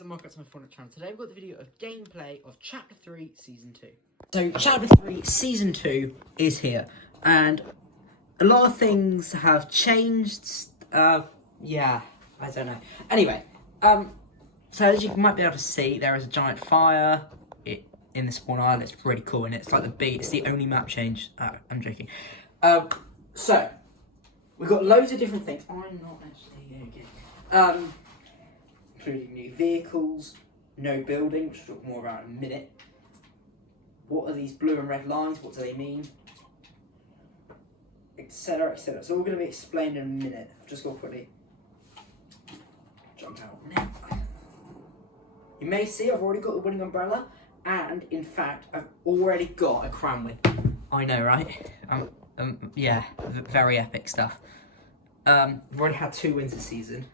guys, and welcome to my Fortnite channel. Today we've got the video of gameplay of Chapter 3 Season 2. So Chapter 3 Season 2 is here, and a lot of things have changed. Yeah, I don't know. Anyway, so as you might be able to see, there is a giant fire in the spawn island. It's pretty cool, and it's like it's the only map change. I'm joking. So we've got loads of different things. I'm not actually okay. Including new vehicles, no building, which we'll talk more about in a minute. What are these blue and red lines? What do they mean? Etc, etc. It's all going to be explained in a minute. I've just got to quickly jump out now. You may see I've already got the winning umbrella, and in fact, I've already got a crown win. I know, right? Yeah, very epic stuff. I've already had 2 wins this season.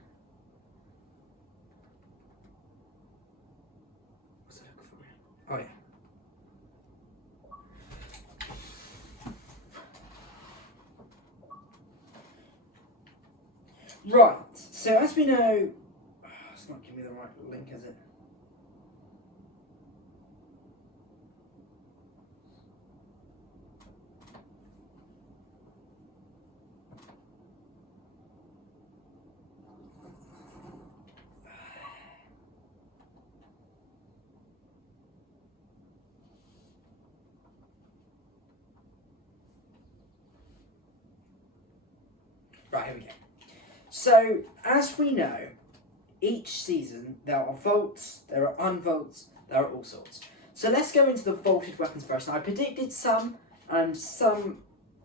Oh yeah. Right, so as we know, it's not giving me the right link, is it? Right, here we go. So, as we know, each season there are vaults, there are unvaults, there are all sorts. So let's go into the vaulted weapons first. Now, I predicted some, and some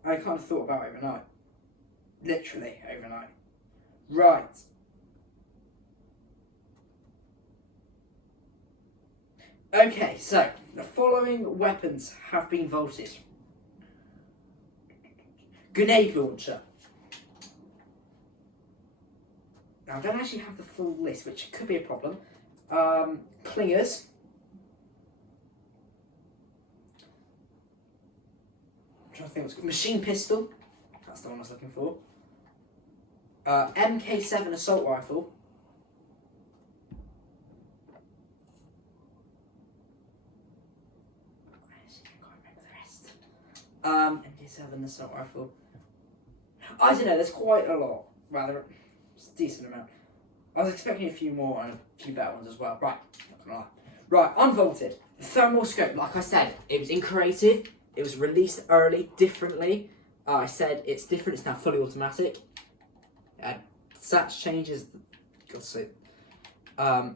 I kind of thought about overnight. Literally overnight. Right. Okay, so the following weapons have been vaulted. Grenade launcher. Now, I don't actually have the full list, which could be a problem. Clingers. I'm trying to think what's good. Machine pistol. That's the one I was looking for. MK7 assault rifle. I can't remember the rest. MK7 assault rifle. I don't know, there's quite a lot. Rather, it's a decent amount. I was expecting a few more and a few better ones as well. Right, not gonna lie. Right, unvaulted. The thermal scope, like I said, it was in creative. It was released early, differently. I said it's different, it's now fully automatic. Stats changes, God's sake. And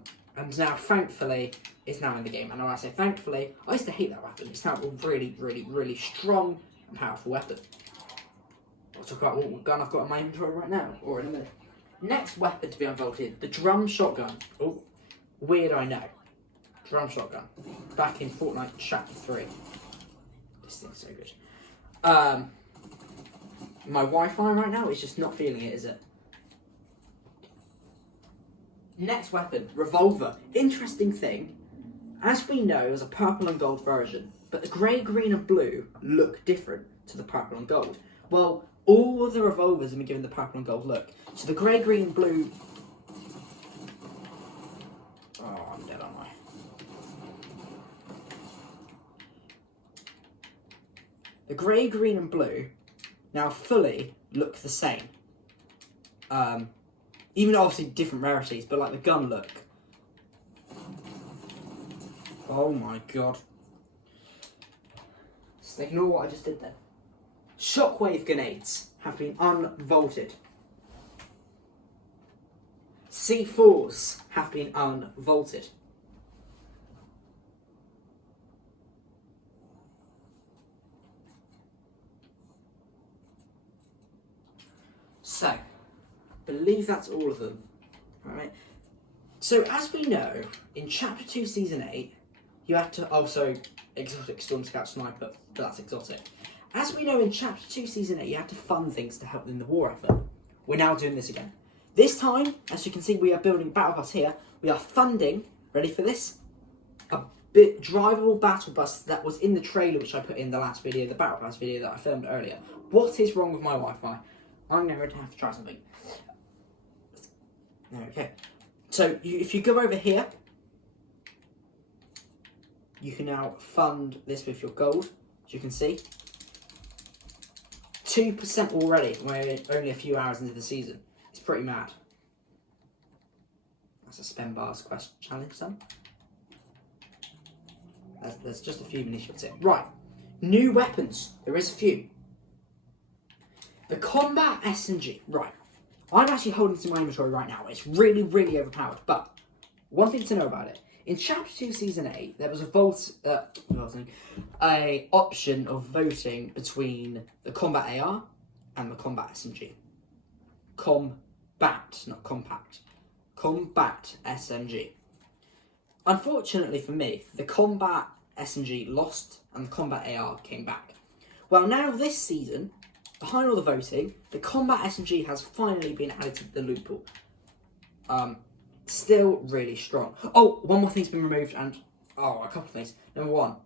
now, thankfully, it's now in the game. And when I say thankfully, I used to hate that weapon. It's now a really, really, really strong and powerful weapon. I'll talk about what gun I've got in my inventory right now, or in a minute. Next weapon to be unvaulted, the drum shotgun. Oh, weird, I know. Drum shotgun. Back in Fortnite Chapter 3. This thing's so good. My Wi-Fi right now is just not feeling it, is it? Next weapon, Revolver. Interesting thing. As we know, there's a purple and gold version, but the grey, green and blue look different to the purple and gold. Well, all of the revolvers have been given the purple and gold look. So the grey, green and blue... Oh, I'm dead, aren't I? The grey, green and blue now fully look the same. Even obviously different rarities, but like the gun look. Oh my god. Just ignore what I just did there. Shockwave grenades have been unvaulted. C4s have been unvaulted. So, I believe that's all of them. Right. So, as we know, in Chapter 2, Season 8, you had to also exotic Storm Scout Sniper, but that's exotic. As we know, in Chapter 2, Season 8, you had to fund things to help in the war effort. We're now doing this again. This time, as you can see, we are building battle bus here. We are funding, ready for this? A bit drivable battle bus that was in the trailer, which I put in the last video, the battle bus video that I filmed earlier. What is wrong with my Wi-Fi? I'm going to have to try something. Okay. So, if you go over here, you can now fund this with your gold, as you can see. 2% already, we're only a few hours into the season. It's pretty mad. That's a spend bars quest challenge, son. There's just a few munitions here. Right, new weapons. There is a few. The combat SMG. Right, I'm actually holding this in my inventory right now. It's really, really overpowered. But one thing to know about it. In Chapter 2, Season 8, there was a option of voting between the Combat AR and the Combat SMG. Combat, not compact. Combat SMG. Unfortunately for me, the Combat SMG lost and the Combat AR came back. Well, now this season, behind all the voting, the Combat SMG has finally been added to the loot pool. Still really strong. Oh, one more thing's been removed and... Oh, a couple of things. Number one,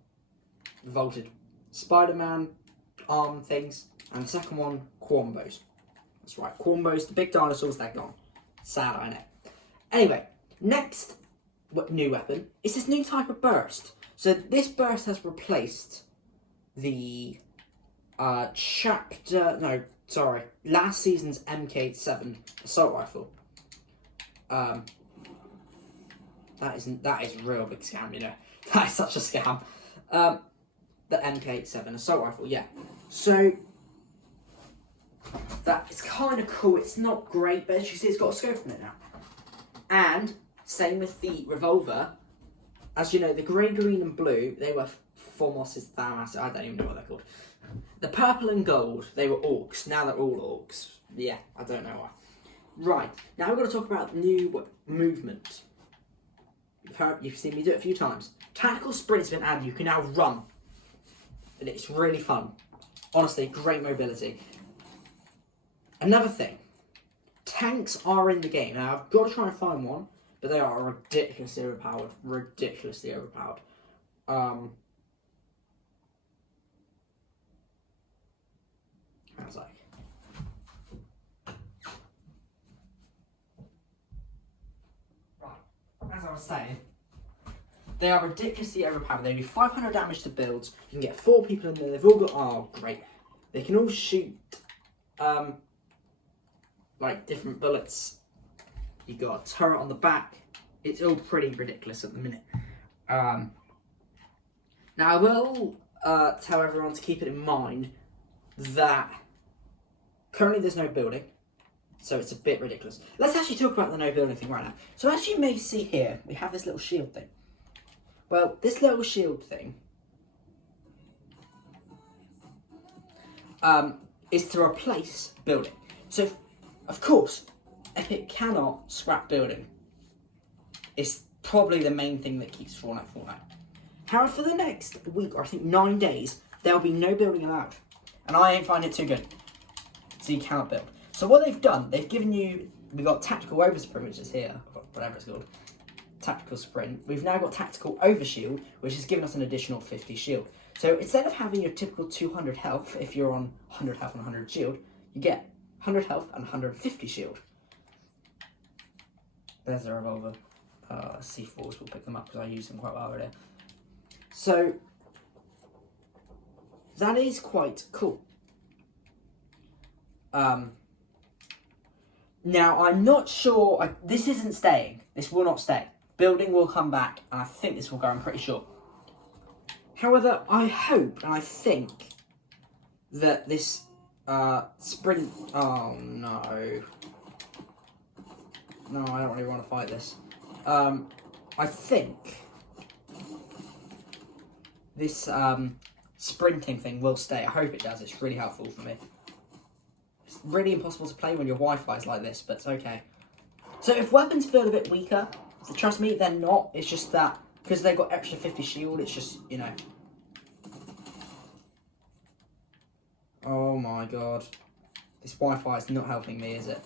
vaulted Spider-Man arm things. And the second one, Quambos. That's right, Quambos, the big dinosaurs, they're gone. Sad, I know. Anyway, next new weapon is this new type of burst. So this burst has replaced the last season's MK7 assault rifle. That is a real big scam, you know. That is such a scam. The MK7 assault rifle, yeah. So that is kind of cool. It's not great, but as you see, it's got a scope in it now. And same with the Revolver. As you know, the grey, green, and blue, they were Formos's Thamas. I don't even know what they're called. The purple and gold, they were orcs. Now they're all orcs. Yeah, I don't know why. Right, now we're going to talk about new movement. You've seen me do it a few times. Tactical sprint's been added. You can now run. And it's really fun. Honestly, great mobility. Another thing. Tanks are in the game. Now, I've got to try and find one. But they are ridiculously overpowered. Ridiculously overpowered. I was like... As I was saying, they are ridiculously overpowered. They do 500 damage to builds. You can get 4 people in there. They've all got... Oh, great. They can all shoot, like, different bullets. You got a turret on the back. It's all pretty ridiculous at the minute. Now, I will tell everyone to keep it in mind that currently there's no building. So it's a bit ridiculous. Let's actually talk about the no building thing right now. So as you may see here, we have this little shield thing. Well, this little shield thing is to replace building. So, of course, Epic cannot scrap building. It's probably the main thing that keeps Fortnite. However, for the next week, or I think 9 days, there will be no building allowed. And I ain't find it too good. So you cannot build. So what they've done, they've given you, we've got Tactical Oversprint, which is here, whatever it's called, Tactical Sprint. We've now got Tactical Overshield, which has given us an additional 50 shield. So instead of having your typical 200 health, if you're on 100 health and 100 shield, you get 100 health and 150 shield. There's a Revolver. C4s will pick them up because I use them quite well already. So, that is quite cool. Now, I'm not sure... this isn't staying. This will not stay. Building will come back, and I think this will go, I'm pretty sure. However, I hope and I think that this sprint... Oh, no. No, I don't really want to fight this. I think this sprinting thing will stay. I hope it does. It's really helpful for me. It's really impossible to play when your Wi-Fi is like this, but it's okay. So if weapons feel a bit weaker, so trust me, they're not. It's just that because they've got extra 50 shield, it's just, you know. Oh my god. This Wi-Fi is not helping me, is it?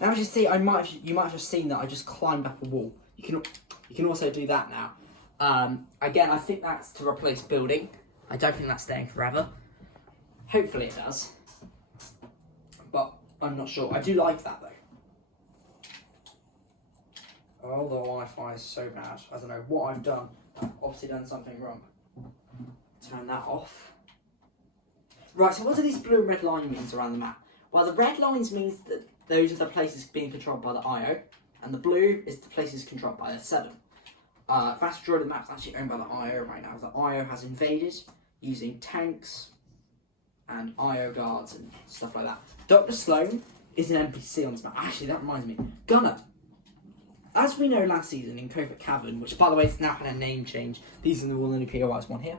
Now, as you see, you might have just seen that I just climbed up a wall. You can also do that now. Again, I think that's to replace building. I don't think that's staying forever. Hopefully it does. But I'm not sure. I do like that though. Oh, the Wi-Fi is so bad. I don't know what I've done. I've obviously done something wrong. Turn that off. Right, so what do these blue and red line means around the map? Well, the red lines means that those are the places being controlled by the IO, and the blue is the places controlled by the 7. Vast majority of the map's actually owned by the IO right now. The IO has invaded using tanks and IO guards and stuff like that. Dr. Sloan is an NPC on this map. Actually, that reminds me. Gunner. As we know last season in Covert Cavern, which by the way has now had a name change, these are the only POIs one here.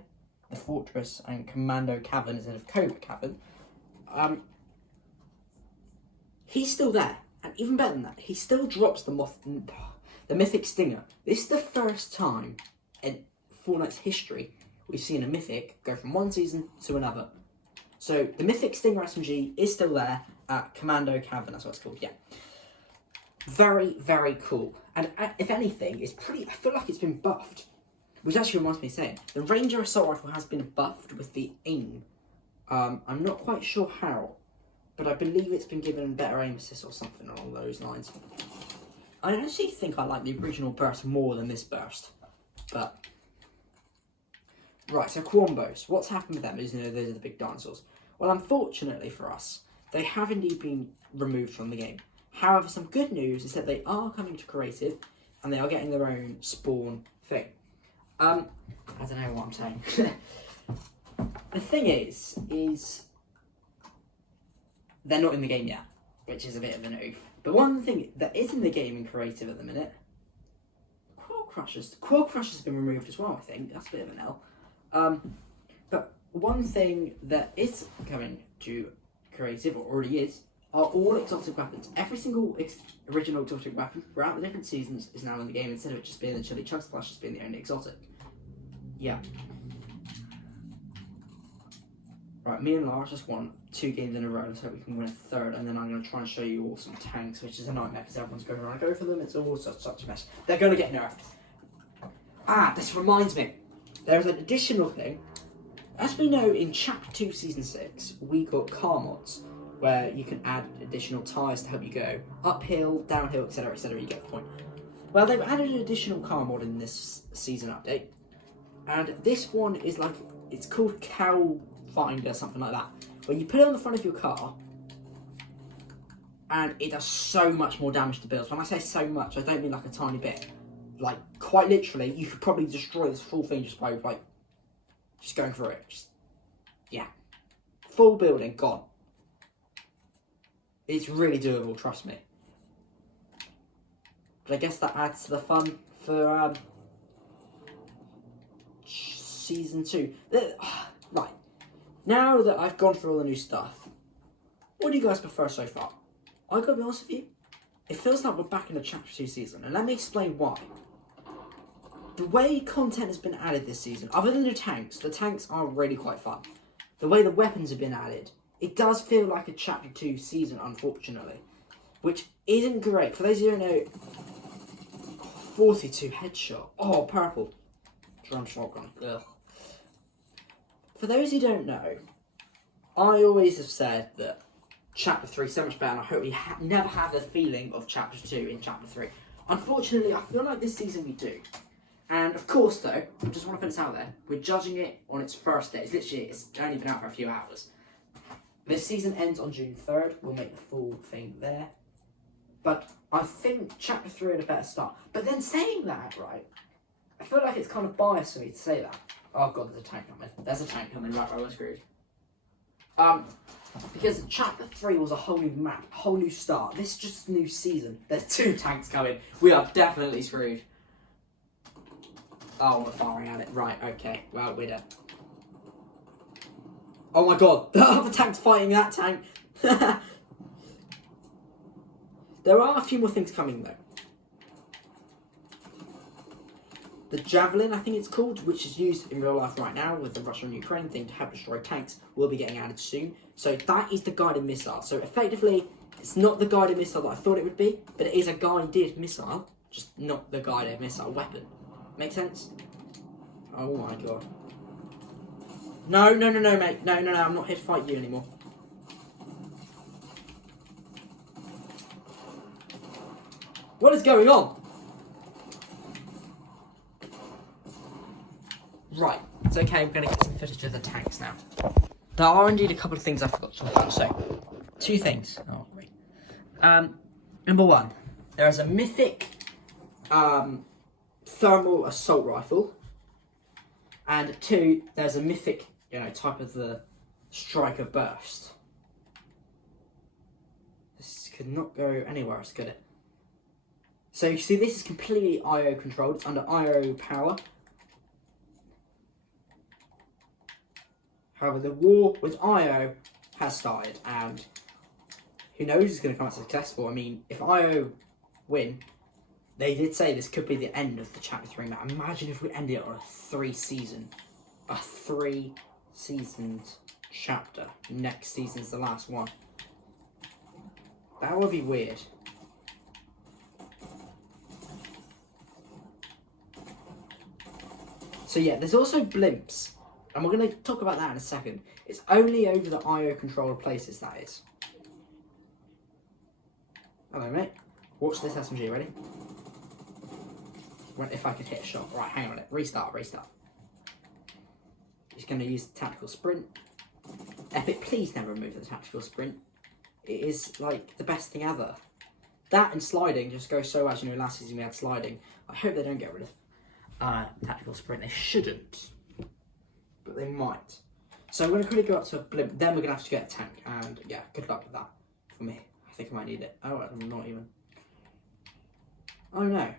The Fortress and Commando Cavern instead of Covert Cavern. He's still there. And even better than that, he still drops the Mythic Stinger. This is the first time in Fortnite's history we've seen a Mythic go from one season to another. So the Mythic Stinger SMG is still there at Commando Cavern, that's what it's called, yeah. Very, very cool. And if anything, it's pretty, I feel like it's been buffed. Which actually reminds me of saying, the Ranger Assault Rifle has been buffed with the aim. I'm not quite sure how, but I believe it's been given better aim assist or something along those lines. I actually think I like the original burst more than this burst, but... Right, so Quambos. What's happened with them is, those are the big dinosaurs. Well, unfortunately for us, they have indeed been removed from the game. However, some good news is that they are coming to creative, and they are getting their own spawn thing. I don't know what I'm saying. The thing is they're not in the game yet, which is a bit of an oof. But one thing that is in the game in creative at the minute, Quill Crushers. The Quill Crushers have been removed as well, I think. That's a bit of an L. But one thing that is coming to creative, or already is, are all exotic weapons. Every single original exotic weapon throughout the different seasons is now in the game, instead of it just being the Chili Chug Splash, just being the only exotic. Yeah. Right, me and Lars just won 2 games in a row, so we can win a 3rd, and then I'm going to try and show you all some tanks, which is a nightmare because everyone's going around go for them. It's all such a mess. They're going to get nerfed. This reminds me. There's an additional thing. As we know, in Chapter 2, Season 6, we got car mods, where you can add additional tyres to help you go uphill, downhill, etc, etc, you get the point. Well, they've added an additional car mod in this season update, and this one is like, it's called Cow Finder, something like that, where you put it on the front of your car, and it does so much more damage to builds. When I say so much, I don't mean like a tiny bit. Like, quite literally, you could probably destroy this full thing just by, like, just going through it. Just, yeah. Full building, gone. It's really doable, trust me. But I guess that adds to the fun for Season 2. Right. Now that I've gone through all the new stuff, what do you guys prefer so far? I gotta be honest with you, it feels like we're back in the Chapter 2 season, and let me explain why. The way content has been added this season, other than the tanks are really quite fun. The way the weapons have been added, it does feel like a Chapter 2 season, unfortunately. Which isn't great. For those who don't know, 42 headshot. Oh, purple. Drum shotgun. Ugh. For those who don't know, I always have said that Chapter 3 is so much better, and I hope we never have the feeling of Chapter 2 in Chapter 3. Unfortunately, I feel like this season we do. And of course, though, I just want to put this out there, we're judging it on its first day. It's only been out for a few hours. This season ends on June 3rd. We'll make the full thing there. But I think Chapter 3 had a better start. But then saying that, right, I feel like it's kind of biased for me to say that. Oh god, there's a tank coming. There's a tank coming, right, we're screwed. Because Chapter 3 was a whole new map, whole new start. This is just a new season. There's 2 tanks coming. We are definitely screwed. Oh, we're firing at it. Right, okay. Well, we're dead. Oh my god, the other tank's fighting that tank. There are a few more things coming, though. The Javelin, I think it's called, which is used in real life right now with the Russia and Ukraine thing to help destroy tanks, will be getting added soon. So that is the guided missile. So effectively, it's not the guided missile that I thought it would be, but it is a guided missile, just not the guided missile weapon. Make sense? Oh my god. No, mate. No, I'm not here to fight you anymore. What is going on? Right, it's okay, we're going to get some footage of the tanks now. There are indeed a couple of things I forgot to talk about. So, 2 things. Oh, great. Number 1, there is a mythic thermal assault rifle. And 2, there's a mythic, type of the striker burst. This could not go anywhere else, could it? So you see, this is completely IO controlled. It's under IO power. However, the war with IO has started, and who knows it's going to come out successful. I mean, if IO win, they did say this could be the end of the Chapter 3 map. Imagine if we ended it on a 3-seasoned chapter. Next season's the last one. That would be weird. So yeah, there's also blimps. And we're going to talk about that in a second. It's only over the IO controlled places, that is. Hello, mate. Watch this SMG, ready? If I could hit a shot. Right, hang on a minute. Restart. He's going to use the tactical sprint. Epic, please never remove the tactical sprint. It is, like, the best thing ever. That and sliding just goes so well. Last season we had sliding. I hope they don't get rid of tactical sprint. They shouldn't. But they might. So we're going to quickly go up to a blimp. Then we're going to have to get a tank. And, yeah, good luck with that for me. I think I might need it. Oh, I'm not even. Oh, no.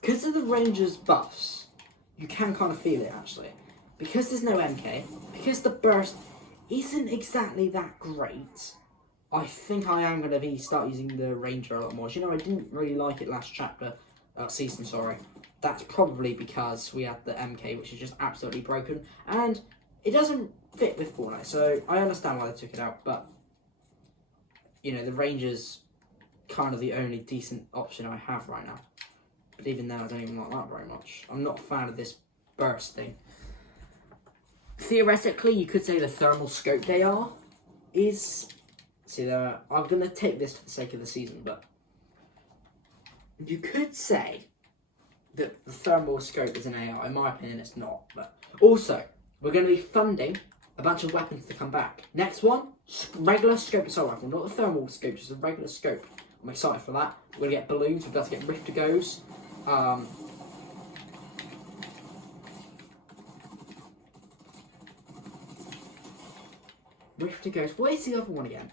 Because of the Rangers buffs, you can kind of feel it, actually. Because there's no MK, because the burst isn't exactly that great, I think I am going to start using the Ranger a lot more. I didn't really like it last season, sorry. That's probably because we had the MK, which is just absolutely broken, and it doesn't fit with Fortnite, so I understand why they took it out, but, the Ranger's kind of the only decent option I have right now. But even then, I don't even like that very much. I'm not a fan of this burst thing. Theoretically, you could say the thermal scope they are is... See, I'm going to take this for the sake of the season, but... You could say that the thermal scope is an AR. In my opinion, it's not. But also, we're going to be funding a bunch of weapons to come back. Next one, regular scope assault rifle. Not the thermal scope, just a regular scope. I'm excited for that. We're going to get balloons. We've got to get Rift-to-Goes. Rift-to-Goes. What is the other one again?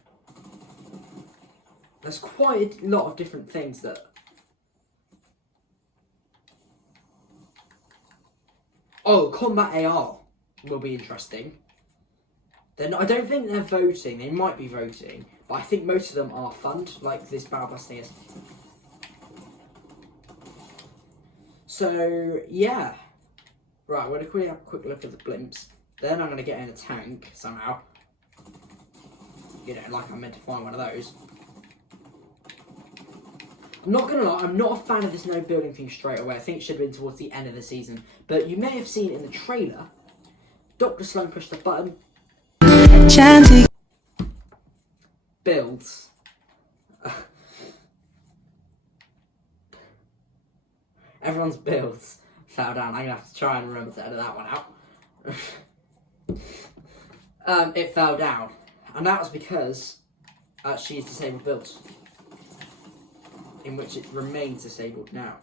There's quite a lot of different things that... Oh, Combat AR will be interesting. I don't think they're voting. They might be voting. But I think most of them are fund, like this Battle Pass thing is. So, yeah. Right, we're going to have a quick look at the blimps. Then I'm going to get in a tank, somehow. Like I meant to find one of those. I'm not going to lie, I'm not a fan of this no building thing straight away. I think it should have been towards the end of the season. But you may have seen in the trailer, Dr. Sloan pushed the button. Chanty. Builds. Everyone's builds fell down. I'm going to have to try and remember to edit that one out. It fell down. And that was because she is disabled builds. In which it remains disabled now.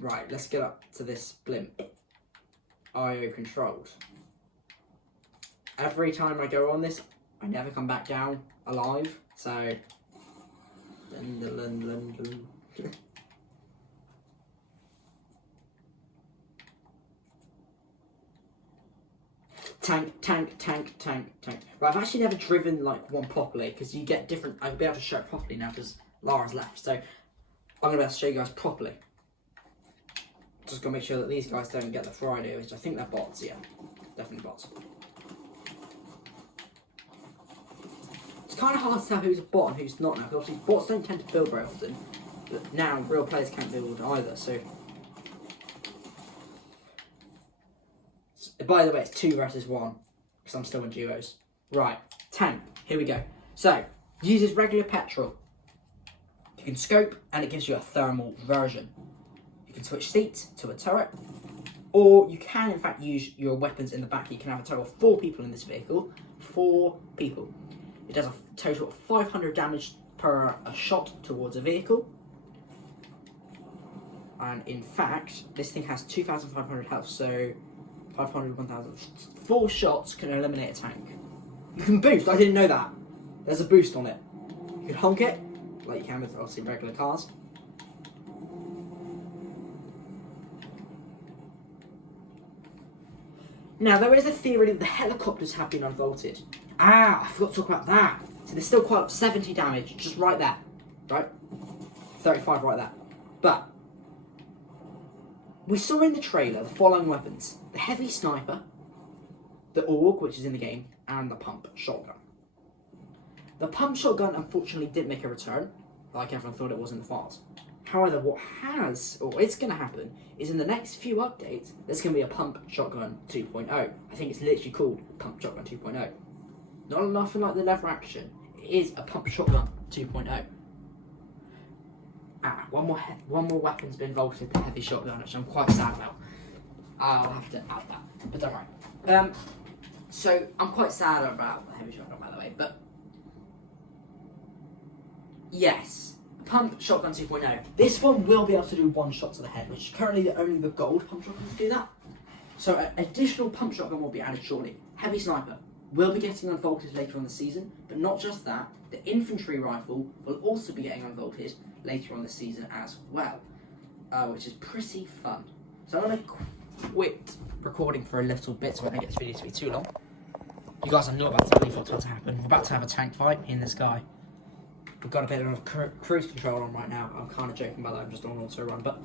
Right, let's get up to this blimp. IO controlled. Every time I go on this, I never come back down alive. So... Tank. Right, I've actually never driven like one properly because you get different. I'll be able to show it properly now because Lara's left. So I'm gonna be able to show you guys properly. Just gotta make sure that these guys don't get the Friday, which I think they're bots. Yeah, definitely bots. It's kind of hard to tell who's a bot and who's not now because obviously bots don't tend to build very often, but now real players can't build either. So. By the way, it's 2 versus 1, because I'm still in duos. Right, tank, here we go. So, uses regular petrol. You can scope, and it gives you a thermal version. You can switch seats to a turret, Or you can, in fact, use your weapons in the back. You can have a total of 4 people in this vehicle. 4 people. It does a total of 500 damage per shot towards a vehicle. And in fact, this thing has 2,500 health, so 500, 1,000. 4 shots can eliminate a tank. You can boost, I didn't know that. There's a boost on it. You can honk it, like you can with obviously regular cars. Now, there is a theory that the helicopters have been unvaulted. I forgot to talk about that. So there's still quite 70 damage, just right there. Right? 35 right there. But we saw in the trailer the following weapons. The heavy sniper, the AUG, which is in the game, and the pump shotgun. The pump shotgun, unfortunately, didn't make a return, like everyone thought it was in the files. However, what has, or is going to happen, is in the next few updates, there's going to be a Pump Shotgun 2.0. I think it's literally called Pump Shotgun 2.0. Not nothing like the lever action. It is a Pump Shotgun 2.0. One more weapon's been vaulted, the heavy shotgun, which I'm quite sad about. I'll have to add that, but don't worry. So I'm quite sad about the heavy shotgun, by the way, but yes. Pump Shotgun 2.0. This one will be able to do 1 shot to the head, which is currently only the gold pump shotgun to do that. So an additional pump shotgun will be added shortly. Heavy sniper will be getting unvaulted later on the season, but not just that, the infantry rifle will also be getting unvaulted later on the season as well, which is pretty fun. So I'm going to quit recording for a little bit so I don't get this video to be too long. You guys are not about to believe what's about to happen. We're about to have a tank fight in the sky. We've got a bit of cruise control on right now. I'm kind of joking about that, I'm just on auto run, but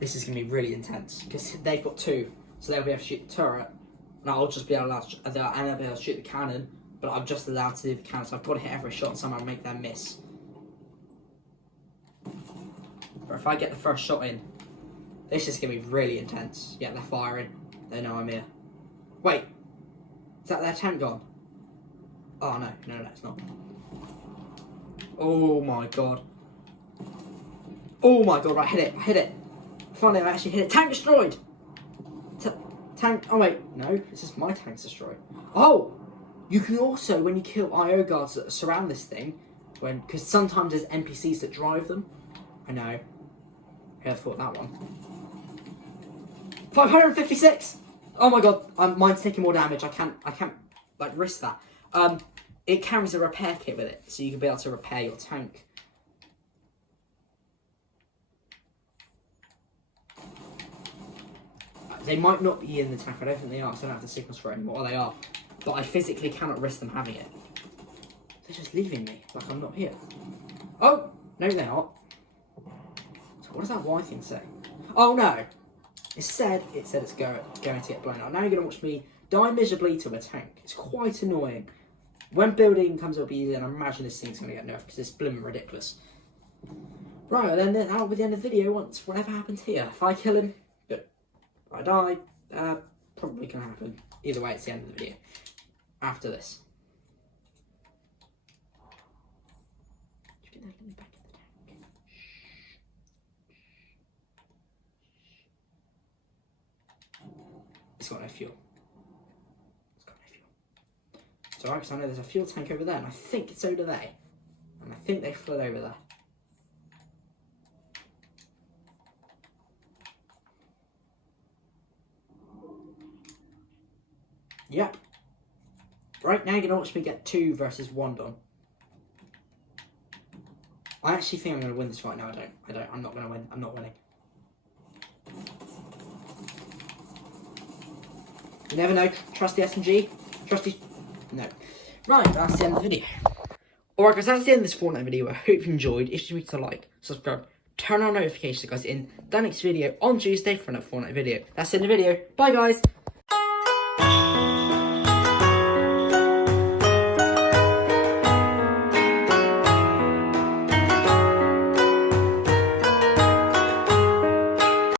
this is going to be really intense because they've got 2, so they'll be able to shoot the turret, and I'll just be allowed to, I'll be able to shoot the cannon, but I'm just allowed to do the cannon, so I've got to hit every shot and somehow make them miss. But if I get the first shot in, this is going to be really intense. Yeah, they're firing. They know I'm here. Wait, is that their tank gone? Oh no, it's not. Oh my god. Oh my god, right, I hit it. Finally, I actually hit it. Tank destroyed! Tank, oh wait, no, it's just my tank's destroyed. Oh! You can also, when you kill IO guards that surround this thing, because sometimes there's NPCs that drive them. I know. Who'd have thought that one? 556! Oh my god, mine's taking more damage. I can't, like, risk that. It carries a repair kit with it, so you can be able to repair your tank. They might not be in the tank, I don't think they are, so I don't have the signals for it anymore, or they are. But I physically cannot risk them having it. They're just leaving me, like I'm not here. Oh! No, they're not. So what does that Y thing say? Oh no! It said it's going to get blown out. Now you're going to watch me die miserably to a tank. It's quite annoying. When building comes up easy, and I imagine this thing's going to get nerfed because it's blooming ridiculous. Right, then that'll be the end of the video. Whatever happens here. If I kill him, good. If I die, probably going to happen. Either way, it's the end of the video. After this. It's got no fuel. It's alright, because I know there's a fuel tank over there, and I think it's over there. And I think they fled over there. Yep. Right, now you're going to watch me get 2 versus 1 done. I actually think I'm going to win this fight. No, I don't. I'm not going to win. I'm not winning. You never know. Trust the SMG. Trusty. No. Right, that's the end of the video. Alright guys, that's the end of this Fortnite video. I hope you enjoyed. If you need to like, subscribe, turn on notifications guys in the next video on Tuesday for another Fortnite video. That's the end of the video. Bye guys.